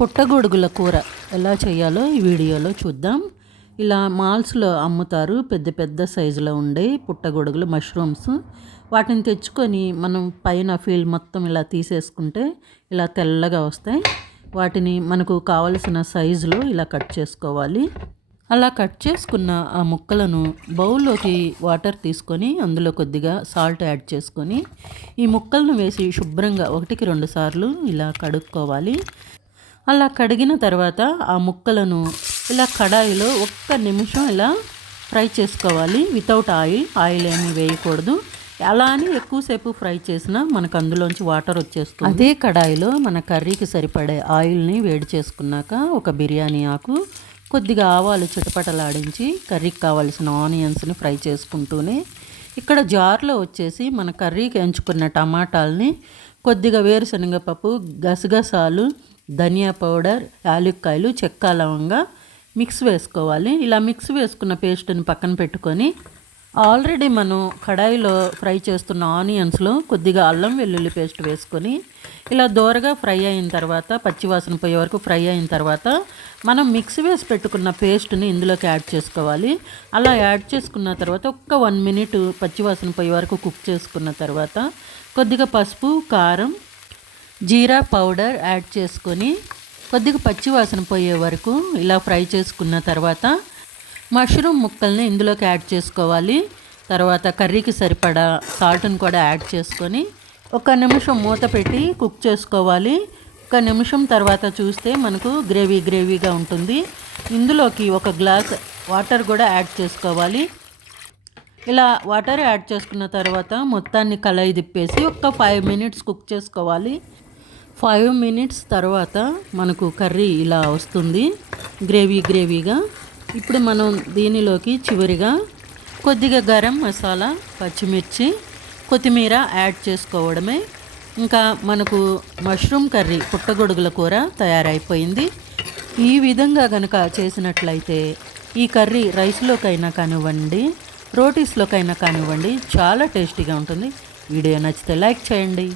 పుట్టగొడుగుల కూర ఎలా చేయాలో ఈ వీడియోలో చూద్దాం. ఇలా మాల్స్లో అమ్ముతారు పెద్ద పెద్ద సైజులో ఉండే పుట్టగొడుగులు మష్రూమ్స్ వాటిని తెచ్చుకొని మనం పైన ఫీల్ మొత్తం ఇలా తీసేసుకుంటే ఇలా తెల్లగా వస్తాయి. వాటిని మనకు కావలసిన సైజులో ఇలా కట్ చేసుకోవాలి. అలా కట్ చేసుకున్న ఆ ముక్కలను బౌల్లోకి వాటర్ తీసుకొని అందులో కొద్దిగా సాల్ట్ యాడ్ చేసుకొని ఈ ముక్కలను వేసి శుభ్రంగా ఒకటికి రెండు సార్లు ఇలా కడుక్కోవాలి. అలా కడిగిన తర్వాత ఆ ముక్కలను ఇలా కడాయిలో ఒక్క నిమిషం ఇలా ఫ్రై చేసుకోవాలి. Without oil. ఆయిల్ ఏమీ వేయకూడదు. అలా అని ఎక్కువసేపు ఫ్రై చేసినా మనకు అందులోంచి వాటర్ వచ్చేస్తుంది. అదే కడాయిలో మన కర్రీకి సరిపడే ఆయిల్ని వేడి చేసుకున్నాక ఒక బిర్యానీ ఆకు కొద్దిగా ఆవాలు చిటపటలాడించి కర్రీకి కావాల్సిన ఆనియన్స్ని ఫ్రై చేసుకుంటూనే ఇక్కడ జార్లో వచ్చేసి మన కర్రీకి ఎంచుకున్న టమాటాలని కొద్దిగా వేరుశనగపప్పు గసగసాలు ధనియా పౌడర్ యాలక్కాయలు చెక్క లవంగా మిక్స్ వేసుకోవాలి. ఇలా మిక్స్ వేసుకున్న పేస్ట్ని పక్కన పెట్టుకొని ఆల్రెడీ మనం కడాయిలో ఫ్రై చేస్తున్న ఆనియన్స్లో కొద్దిగా అల్లం వెల్లుల్లి పేస్ట్ వేసుకొని ఇలా దోరగా ఫ్రై అయిన తర్వాత పచ్చివాసన పోయే వరకు ఫ్రై అయిన తర్వాత మనం మిక్స్ వేసి పెట్టుకున్న పేస్ట్ని ఇందులోకి యాడ్ చేసుకోవాలి. అలా యాడ్ చేసుకున్న తర్వాత ఒక్క వన్ మినిట్ పచ్చివాసన పోయే వరకు కుక్ చేసుకున్న తర్వాత కొద్దిగా పసుపు కారం జీరా పౌడర్ యాడ్ చేసుకొని కొద్దిగా పచ్చివాసన పోయే వరకు ఇలా ఫ్రై చేసుకున్న తర్వాత మష్రూమ్ ముక్కల్ని ఇందులోకి యాడ్ చేసుకోవాలి. తర్వాత కర్రీకి సరిపడా సాల్ట్ని కూడా యాడ్ చేసుకొని ఒక నిమిషం మూత పెట్టి కుక్ చేసుకోవాలి. ఒక నిమిషం తర్వాత చూస్తే మనకు గ్రేవీ గ్రేవీగా ఉంటుంది. ఇందులోకి ఒక గ్లాస్ వాటర్ కూడా యాడ్ చేసుకోవాలి. ఇలా వాటర్ యాడ్ చేసుకున్న తర్వాత మొత్తాన్ని కలయి తిప్పేసి ఒక ఫైవ్ మినిట్స్ కుక్ చేసుకోవాలి. ఫైవ్ మినిట్స్ తర్వాత మనకు కర్రీ ఇలా వస్తుంది గ్రేవీ గ్రేవీగా. ఇప్పుడు మనం దీనిలోకి చివరిగా కొద్దిగా గరం మసాలా పచ్చిమిర్చి కొత్తిమీర యాడ్ చేసుకోవడమే. ఇంకా మనకు మష్రూమ్ కర్రీ పుట్టగొడుగుల కూర తయారైపోయింది. ఈ విధంగా కనుక చేసినట్లయితే ఈ కర్రీ రైస్లోకైనా కానివ్వండి రోటీస్లోకైనా కానివ్వండి చాలా టేస్టీగా ఉంటుంది. వీడియో నచ్చితే లైక్ చేయండి.